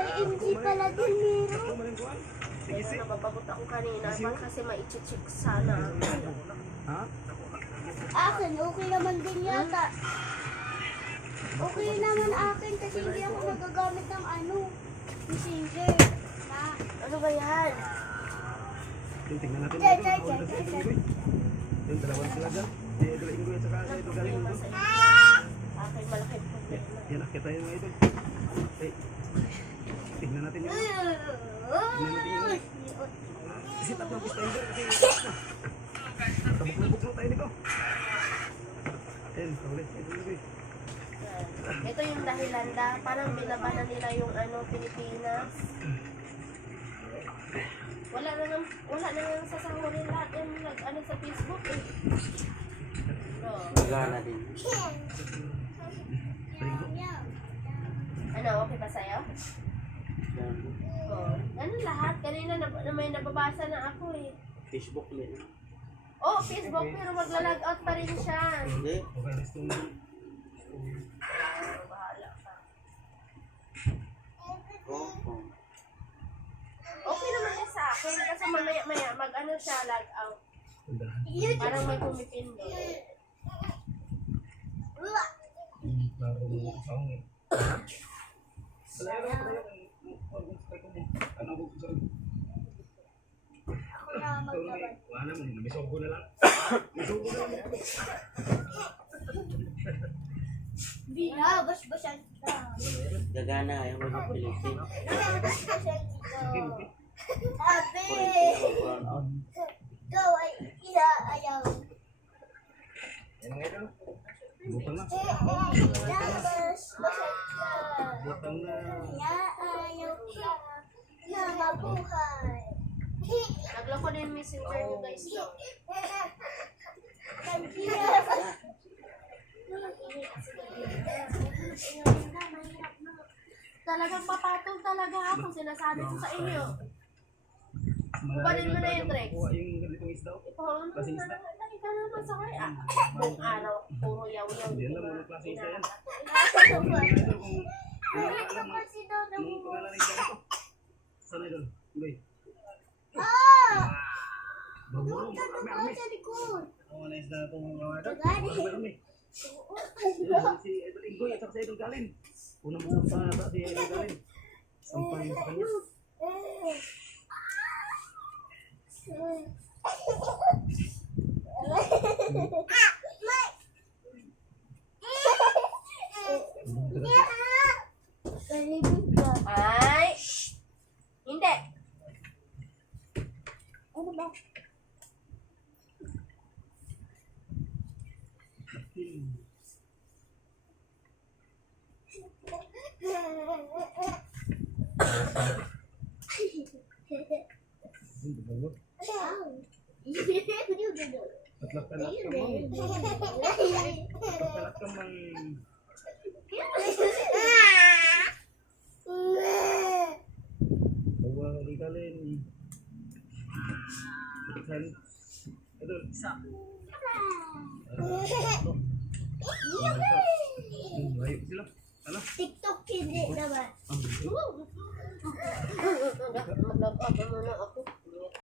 MG pala din, Miro. Sige, nababagot ako kanina. Kasi maichichik sana. Ha? Akin, okay naman din yata. Okay naman akin kasi hindi ako nagagamit ng messenger. Ano ba yan? Tingnan natin. Chay. Yung dalawan sila dyan. Idol Ingoy at saka Idol Galing Ingoy. Akin malaki problema. Yan, nakita yung mga idol. Okay. Tingnan natin yun. Sit up ng pista Ingoy kasi tabuk-lubuk lang tayo nito. Ayan, kaulit. Idol Ingoy. Ito yung dahilan parang binabanan nila yung Pilipinas. Wala na nang sasahurin lahat yung sa Facebook eh. No. Wala na din. Okay ba sa'yo? Oo. Ganun lahat. Kanina na may nababasa na ako eh. Facebook din. Facebook pero magla-log out pa rin siya. Hindi. Okay, let's do it. Bahala ka. Oo. Okay naman yan sa akin kasi mamaya siya log out. Parang may pumipindot. Klaro mo sa akin eh. Wala mo, namisogo na lang. Hindi na, bas-basan kita. Gagana yung mga Pilipino. Bas-basan kita. Sabi! Brown out. Ikaw ay inaayaw. Yan ang idol. Butang na. Bas-basan ka. Butang na. Inaayaw ka na mabuhay. Nagloko din messenger nyo guys daw. Talagang papatol talaga ako, sinasabi ko sa inyo. Kubanin mo na yung Rex. Kuha yung ganitong isdaw. Ipahulun mo Klaseng na isda. lagi ka naman sa kaya. Buong araw, puro yaw-yaw. Hindi alam mo ng klaseng isda yan. Ano ba? Idol, kung Ay, kapag si Dodo kung mo. pangalan ng isda ito. Saan idol? Ingoy. Baburo, marami. Sa likod. Ang mga isda itong mga idol. Gani. Marami. Yan, si Idol Ingoy at saka si Idol Galin. Unang sampa si Idol Galin. Sampahin sa kanya. Ay! Hindi! Ano ba? Tatlak ka lang ka mang. Tatlak ka mang. Bawa Idol Galin. Ikan. Idol. Isa. Layo sila. Ano? TikTok hindi naman. Ang Mag-log out muna ako.